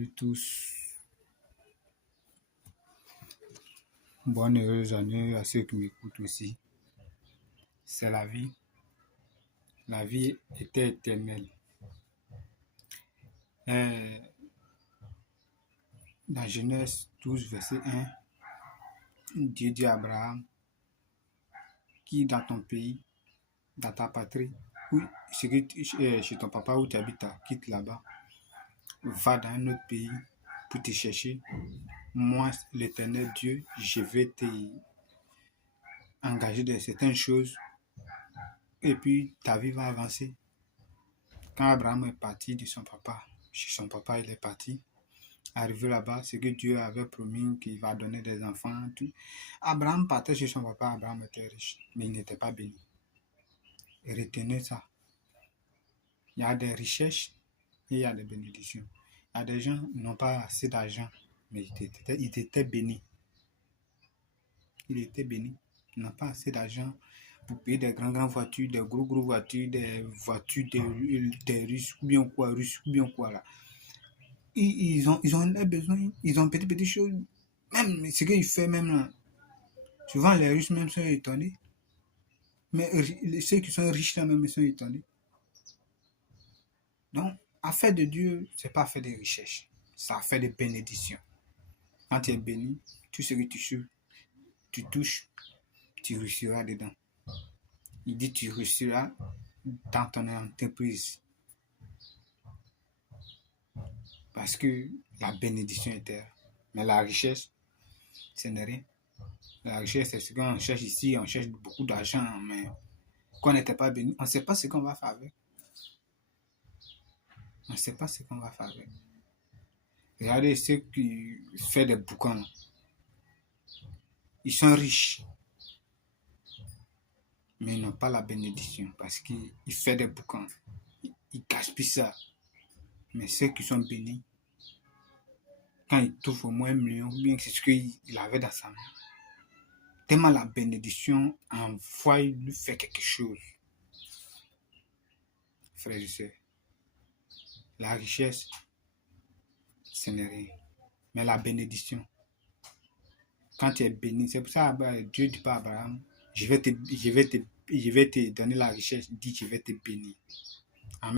Salut tous, bonne heureuse année à ceux qui m'écoutent aussi. C'est la vie était éternelle. Dans Genèse 12, verset 1, Dieu dit à Abraham, qui dans ton pays, dans ta patrie, oui, chez ton papa où tu habites, quitte là-bas, va dans un autre pays pour te chercher. Moi, l'Éternel Dieu, je vais t'engager dans certaines choses et puis ta vie va avancer. Quand Abraham est parti de son papa, chez son papa, il est parti. Arrivé là-bas, c'est que Dieu avait promis qu'il va donner des enfants. Tout. Abraham partait chez son papa, Abraham était riche, mais il n'était pas béni. Et retenez ça. Il y a des richesses et il y a des bénédictions. Il y a des gens qui n'ont pas assez d'argent, mais ils étaient bénis. Il était béni. Ils n'ont pas assez d'argent pour payer des grandes voitures, des gros voitures, des voitures des Russes ou bien quoi là. Ils ont leurs besoins, ils ont petites choses. Même ce qu'ils font même là. Souvent les Russes même sont étonnés. Mais ceux qui sont riches là même sont étonnés. Donc, affaire de Dieu, c'est pas affaire de richesse. C'est affaire de bénédiction. Quand tu es béni, tout ce que tu touches, tu réussiras dedans. Il dit tu réussiras dans ton entreprise. Parce que la bénédiction est terre. Mais la richesse, ce n'est rien. La richesse, c'est ce qu'on cherche ici. On cherche beaucoup d'argent, mais qu'on n'était pas béni, on ne sait pas ce qu'on va faire avec. On ne sait pas ce qu'on va faire avec. Regardez ceux qui font des boucans. Ils sont riches. Mais ils n'ont pas la bénédiction parce qu'ils font des boucans. Ils gaspillent ça. Mais ceux qui sont bénis, quand ils touchent au moins 1 million, bien que c'est ce qu'il avait dans sa main, tellement la bénédiction envoie lui faire quelque chose. Frères et sœurs, la richesse, ce n'est rien. Mais la bénédiction, quand tu es béni, c'est pour ça que Dieu dit pas à Abraham, je vais te donner la richesse, il dit je vais te bénir.